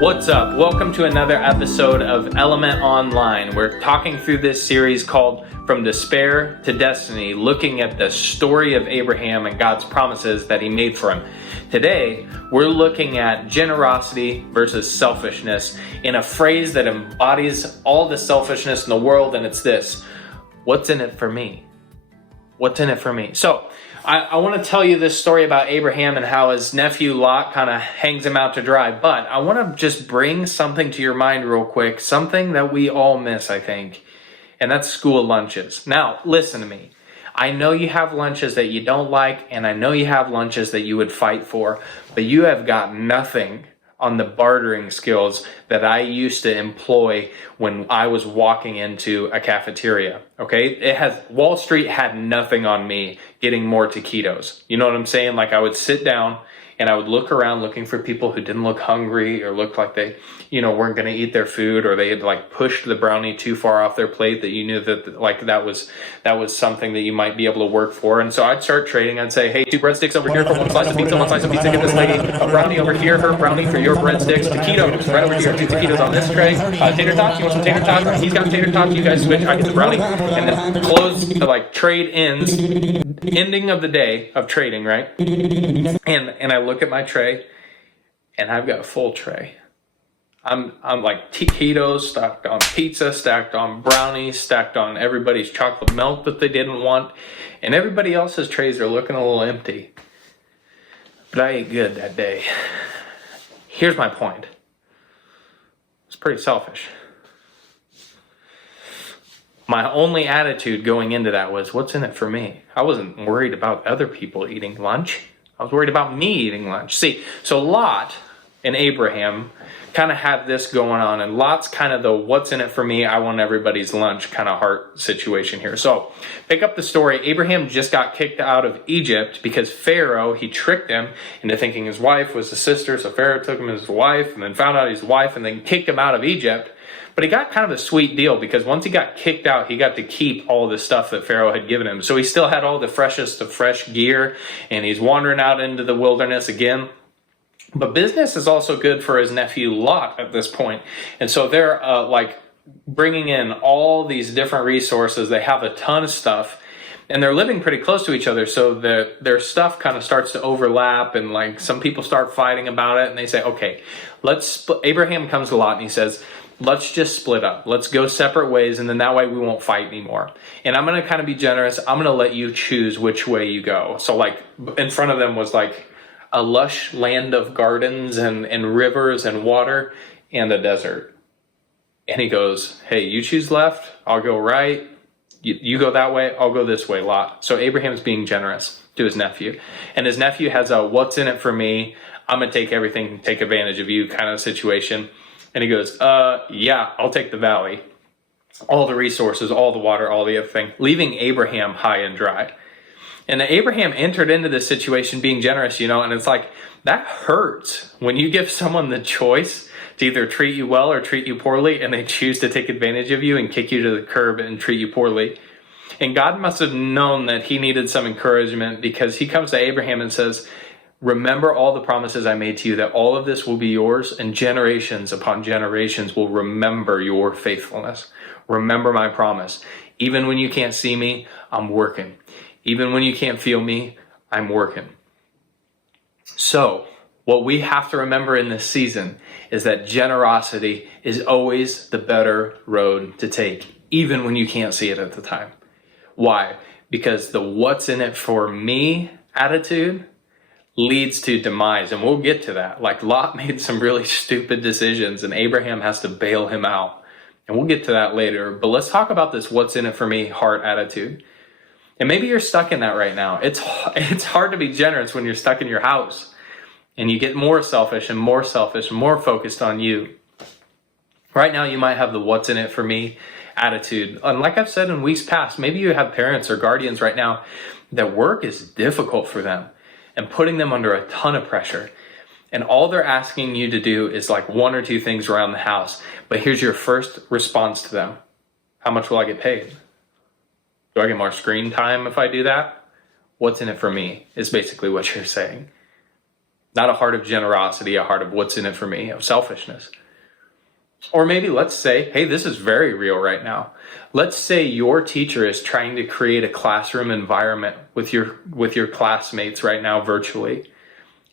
What's up? Welcome to another episode of Element Online. We're talking through this series called From Despair to Destiny, looking at the story of Abraham and God's promises that he made for him. Today, we're looking at generosity versus selfishness in a phrase that embodies all the selfishness in the world, and it's this: what's in it for me? What's in it for me? So, I want to tell you this story about Abraham and how his nephew Lot kind of hangs him out to dry, but I want to just bring something to your mind real quick, something that we all miss, I think, and that's school lunches. Now, listen to me. I know you have lunches that you don't like, and I know you have lunches that you would fight for, but you have got nothing on the bartering skills that I used to employ when I was walking into a cafeteria, okay? Wall Street had nothing on me getting more taquitos. You know what I'm saying? Like, I would sit down and I would look around looking for people who didn't look hungry or looked like they, weren't going to eat their food, or they had pushed the brownie too far off their plate that you knew that that was something that you might be able to work for. And so I'd start trading. I'd say, hey, 2 breadsticks over here for one slice of pizza, get this lady a brownie over here, her brownie for your breadsticks, taquitos right over here, 2 taquitos on this tray, tater tots, you want some tater tots? He's got tater tots, you guys switch, I get the brownie, and then close the trade ends, ending of the day of trading, right? And I look at my tray, and I've got a full tray. I'm like taquitos stacked on pizza, stacked on brownies, stacked on everybody's chocolate milk that they didn't want, and everybody else's trays are looking a little empty. But I ate good that day. Here's my point. It's pretty selfish. My only attitude going into that was, what's in it for me? I wasn't worried about other people eating lunch. I was worried about me eating lunch. See, so Lot and Abraham kind of had this going on, and Lot's kind of the what's in it for me, I want everybody's lunch kind of heart situation here. So pick up the story. Abraham just got kicked out of Egypt because Pharaoh, he tricked him into thinking his wife was his sister. So Pharaoh took him as his wife and then found out he's wife and then kicked him out of Egypt. But he got kind of a sweet deal because once he got kicked out, he got to keep all the stuff that Pharaoh had given him. So he still had all the freshest of fresh gear, and he's wandering out into the wilderness again. But business is also good for his nephew Lot at this point. And so they're bringing in all these different resources. They have a ton of stuff, and they're living pretty close to each other. So their stuff kind of starts to overlap, and some people start fighting about it. And they say, okay, Abraham comes to Lot and he says, let's just split up. Let's go separate ways, and then that way we won't fight anymore. And I'm going to kind of be generous. I'm going to let you choose which way you go. So in front of them was a lush land of gardens and rivers and water and a desert. And he goes, hey, you choose left, I'll go right. You go that way, I'll go this way, Lot. So Abraham's being generous to his nephew. And his nephew has a what's in it for me, I'm going to take everything, take advantage of you kind of situation. And he goes, yeah, I'll take the valley, all the resources, all the water, all the other thing, leaving Abraham high and dry. And Abraham entered into this situation being generous, and it's that hurts when you give someone the choice to either treat you well or treat you poorly, and they choose to take advantage of you and kick you to the curb and treat you poorly. And God must have known that he needed some encouragement, because he comes to Abraham and says, remember all the promises I made to you, that all of this will be yours, and generations upon generations will remember your faithfulness. Remember my promise. Even when you can't see me, I'm working. Even when you can't feel me, I'm working. So, what we have to remember in this season is that generosity is always the better road to take, even when you can't see it at the time. Why? Because the what's in it for me attitude leads to demise, and we'll get to that. Lot made some really stupid decisions, and Abraham has to bail him out, and we'll get to that later. But let's talk about this what's in it for me heart attitude. And maybe you're stuck in that right now. It's hard to be generous when you're stuck in your house, and you get more selfish and more focused on you. Right now you might have the what's in it for me attitude, and like I've said in weeks past, maybe you have parents or guardians right now that work is difficult for them and putting them under a ton of pressure. And all they're asking you to do is 1 or 2 things around the house. But here's your first response to them. How much will I get paid? Do I get more screen time if I do that? What's in it for me is basically what you're saying. Not a heart of generosity, a heart of what's in it for me, of selfishness. Or maybe let's say, hey, this is very real right now. Let's say your teacher is trying to create a classroom environment with your classmates right now virtually.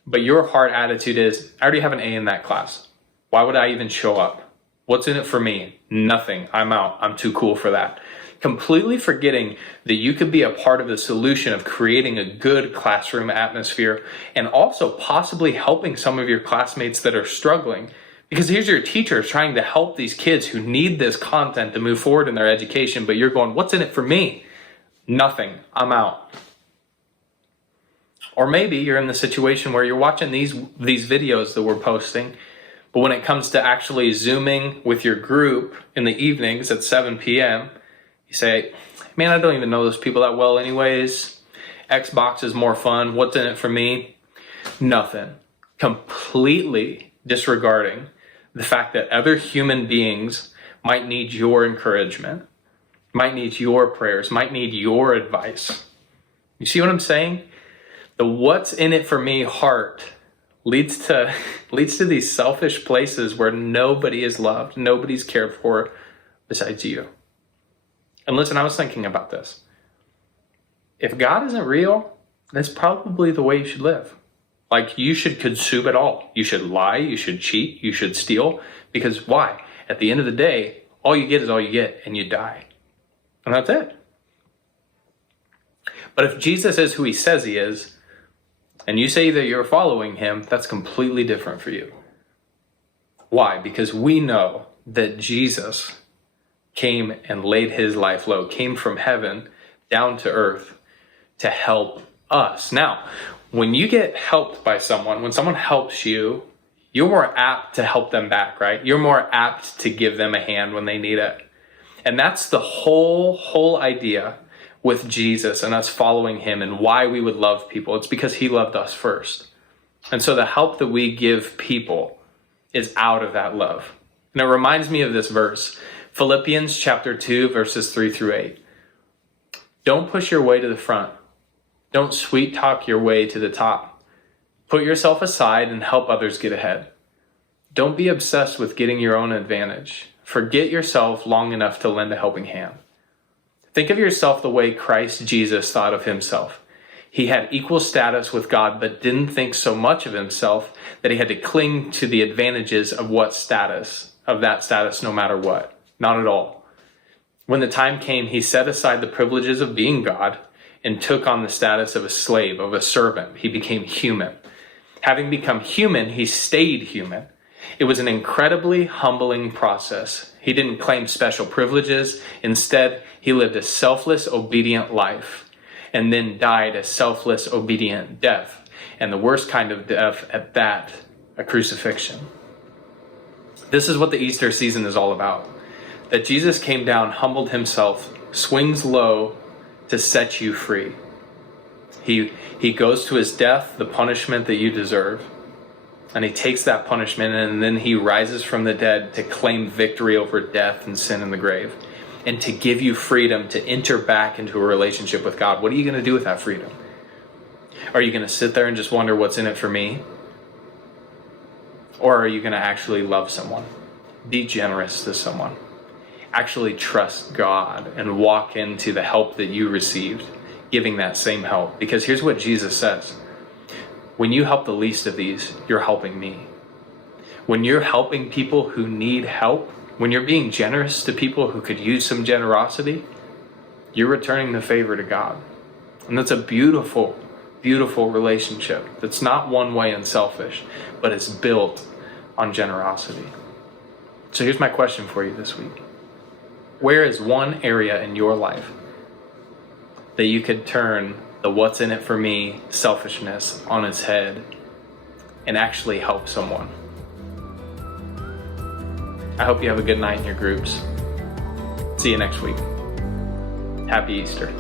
But your heart attitude is, I already have an A in that class. Why would I even show up? What's in it for me? Nothing. I'm out. I'm too cool for that. Completely forgetting that you could be a part of the solution of creating a good classroom atmosphere and also possibly helping some of your classmates that are struggling. Because here's your teacher trying to help these kids who need this content to move forward in their education, but you're going, what's in it for me? Nothing. I'm out. Or maybe you're in the situation where you're watching these videos that we're posting, but when it comes to actually Zooming with your group in the evenings at 7 p.m., you say, man, I don't even know those people that well anyways. Xbox is more fun. What's in it for me? Nothing. Completely disregarding the fact that other human beings might need your encouragement, might need your prayers, might need your advice. You see what I'm saying? The what's in it for me heart leads to these selfish places where nobody is loved, nobody's cared for besides you. And listen, I was thinking about this. If God isn't real, that's probably the way you should live. Like, you should consume it all. You should lie, you should cheat, you should steal. Because why? At the end of the day, all you get is all you get, and you die. And that's it. But if Jesus is who he says he is, and you say that you're following him, that's completely different for you. Why? Because we know that Jesus came and laid his life low, came from heaven down to earth to help us. Now, when you get helped by someone, when someone helps you, you're more apt to help them back, right? You're more apt to give them a hand when they need it. And that's the whole idea with Jesus and us following him and why we would love people. It's because he loved us first. And so the help that we give people is out of that love. And it reminds me of this verse, Philippians chapter 2, verses 3 through 8. Don't push your way to the front. Don't sweet talk your way to the top. Put yourself aside and help others get ahead. Don't be obsessed with getting your own advantage. Forget yourself long enough to lend a helping hand. Think of yourself the way Christ Jesus thought of himself. He had equal status with God, but didn't think so much of himself that he had to cling to the advantages of that status no matter what. Not at all. When the time came, he set aside the privileges of being God and took on the status of a slave, of a servant. He became human. Having become human, he stayed human. It was an incredibly humbling process. He didn't claim special privileges. Instead, he lived a selfless, obedient life and then died a selfless, obedient death. And the worst kind of death at that, a crucifixion. This is what the Easter season is all about. That Jesus came down, humbled himself, swings low to set you free. He goes to his death, the punishment that you deserve. And he takes that punishment and then he rises from the dead to claim victory over death and sin in the grave. And to give you freedom to enter back into a relationship with God. What are you going to do with that freedom? Are you going to sit there and just wonder what's in it for me? Or are you going to actually love someone? Be generous to someone. Actually trust God and walk into the help that you received, giving that same help. Because here's what Jesus says. When you help the least of these, you're helping me. When you're helping people who need help, when you're being generous to people who could use some generosity, you're returning the favor to God. And that's a beautiful, beautiful relationship that's not one way and selfish, but it's built on generosity. So here's my question for you this week. Where is one area in your life that you could turn the what's in it for me selfishness on its head and actually help someone? I hope you have a good night in your groups. See you next week. Happy Easter.